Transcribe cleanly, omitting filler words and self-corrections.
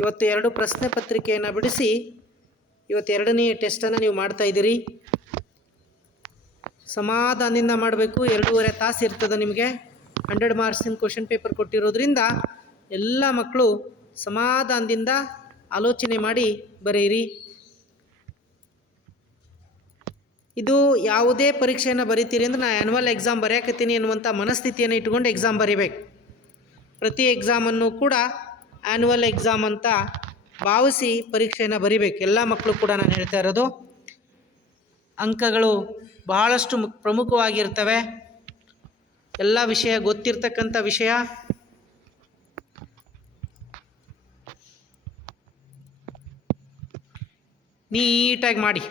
ಇವತ್ತು 2 ಪ್ರಶ್ನೆ ಪತ್ರಿಕೆಯನ್ನು ಬಿಡಿಸಿ ಇವತ್ತು 2ನೇ ಟೆಸ್ಟನ್ನು ನೀವು ಮಾಡ್ತಾಯಿದ್ದೀರಿ. ಸಮಾಧಾನದಿಂದ ಮಾಡಬೇಕು. 2.5 ತಾಸು ಇರ್ತದೆ ನಿಮಗೆ. 100 ಮಾರ್ಕ್ಸಿನ ಕ್ವಶನ್ ಪೇಪರ್ ಕೊಟ್ಟಿರೋದ್ರಿಂದ ಎಲ್ಲ ಮಕ್ಕಳು ಸಮಾಧಾನದಿಂದ ಆಲೋಚನೆ ಮಾಡಿ ಬರೆಯಿರಿ. ಇದು ಯಾವುದೇ ಪರೀಕ್ಷೆಯನ್ನು ಬರಿತೀರಿ ಅಂದರೆ ನಾನು ಆ್ಯನ್ಯುವಲ್ ಎಕ್ಸಾಮ್ ಬರೆಯಕತ್ತೀನಿ ಅನ್ನುವಂಥ ಮನಸ್ಥಿತಿಯನ್ನು ಇಟ್ಕೊಂಡು ಎಕ್ಸಾಮ್ ಬರೀಬೇಕು. ಪ್ರತಿ ಎಕ್ಸಾಮನ್ನು ಕೂಡ ಆ್ಯನ್ಯುವಲ್ ಎಕ್ಸಾಮ್ ಅಂತ ಭಾವಿಸಿ ಪರೀಕ್ಷೆಯನ್ನು ಬರಿಬೇಕು. ಎಲ್ಲ ಮಕ್ಕಳು ಕೂಡ ನಾನು ಹೇಳ್ತಾ ಇರೋದು. ಅಂಕಗಳು ಬಹಳಷ್ಟು ಪ್ರಮುಖವಾಗಿರ್ತವೆ. ಎಲ್ಲ ವಿಷಯ ಗೊತ್ತಿರ್ತಕ್ಕಂಥ ವಿಷಯ. ನೀಟಾಗಿ ಮಾಡಿ.